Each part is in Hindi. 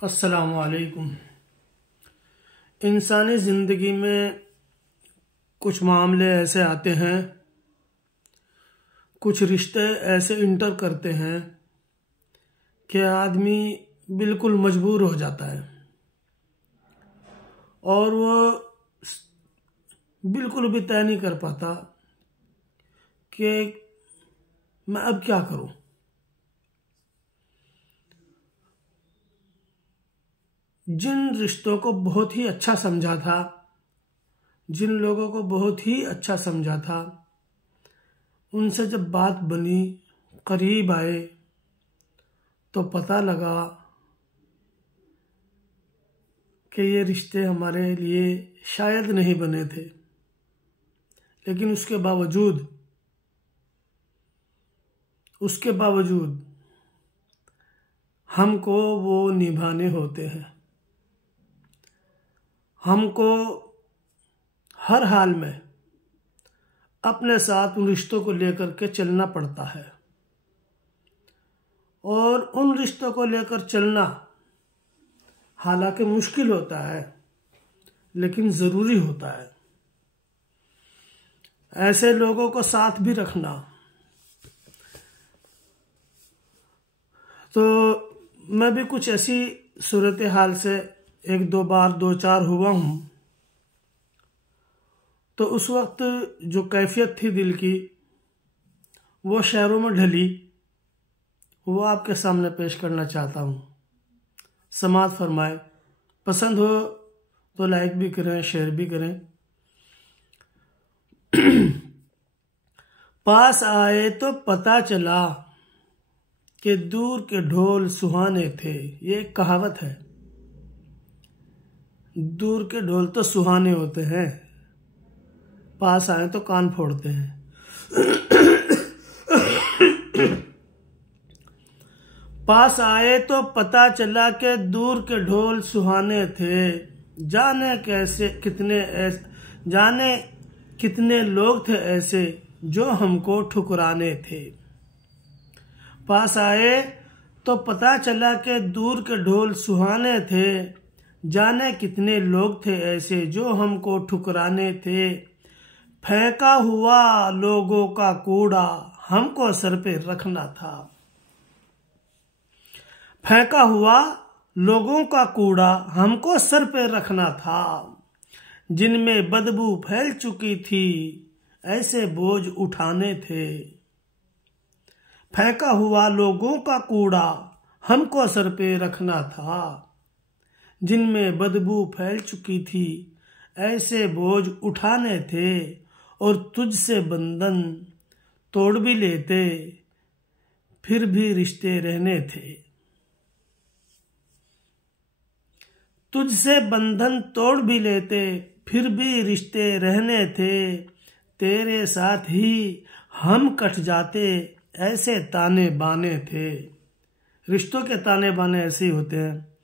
अस्सलामु अलैकुम। इंसानी ज़िंदगी में कुछ मामले ऐसे आते हैं, कुछ रिश्ते ऐसे इंटर करते हैं कि आदमी बिल्कुल मजबूर हो जाता है और वो बिल्कुल भी तय नहीं कर पाता कि मैं अब क्या करूं। जिन रिश्तों को बहुत ही अच्छा समझा था, जिन लोगों को बहुत ही अच्छा समझा था, उनसे जब बात बनी, करीब आए, तो पता लगा कि ये रिश्ते हमारे लिए शायद नहीं बने थे। लेकिन उसके बावजूद हमको वो निभाने होते हैं। हमको हर हाल में अपने साथ उन रिश्तों को लेकर के चलना पड़ता है, और उन रिश्तों को लेकर चलना हालांकि मुश्किल होता है लेकिन ज़रूरी होता है। ऐसे लोगों को साथ भी रखना। तो मैं भी कुछ ऐसी सूरत हाल से एक दो बार दो चार हुआ हूँ। तो उस वक्त जो कैफियत थी दिल की, वो शहरों में ढली, वो आपके सामने पेश करना चाहता हूँ। समाअत फरमाए। पसंद हो तो लाइक भी करें, शेयर भी करें। पास आए तो पता चला कि दूर के ढोल सुहाने थे। ये एक कहावत है। दूर के ढोल तो सुहाने होते हैं, पास आए तो कान फोड़ते हैं। पास आए तो पता चला कि दूर के ढोल सुहाने थे। जाने कितने लोग थे ऐसे जो हमको ठुकराने थे। पास आए तो पता चला कि दूर के ढोल सुहाने थे। जाने कितने लोग थे ऐसे जो हमको ठुकराने थे। फेंका हुआ लोगों का कूड़ा हमको सर पे रखना था। फेंका हुआ लोगों का कूड़ा हमको सर पे रखना था। जिनमें बदबू फैल चुकी थी ऐसे बोझ उठाने थे। फेंका हुआ लोगों का कूड़ा हमको सर पे रखना था। जिनमें बदबू फैल चुकी थी ऐसे बोझ उठाने थे। और तुझसे बंधन तोड़ भी लेते फिर भी रिश्ते रहने थे। तुझसे बंधन तोड़ भी लेते फिर भी रिश्ते रहने थे। तेरे साथ ही हम कट जाते ऐसे ताने बाने थे। रिश्तों के ताने बाने ऐसे ही होते हैं।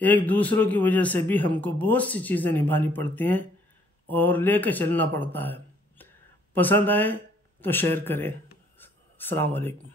एक दूसरों की वजह से भी हमको बहुत सी चीज़ें निभानी पड़ती हैं और लेकर चलना पड़ता है। पसंद आए तो शेयर करें। अस्सलाम वालेकुम।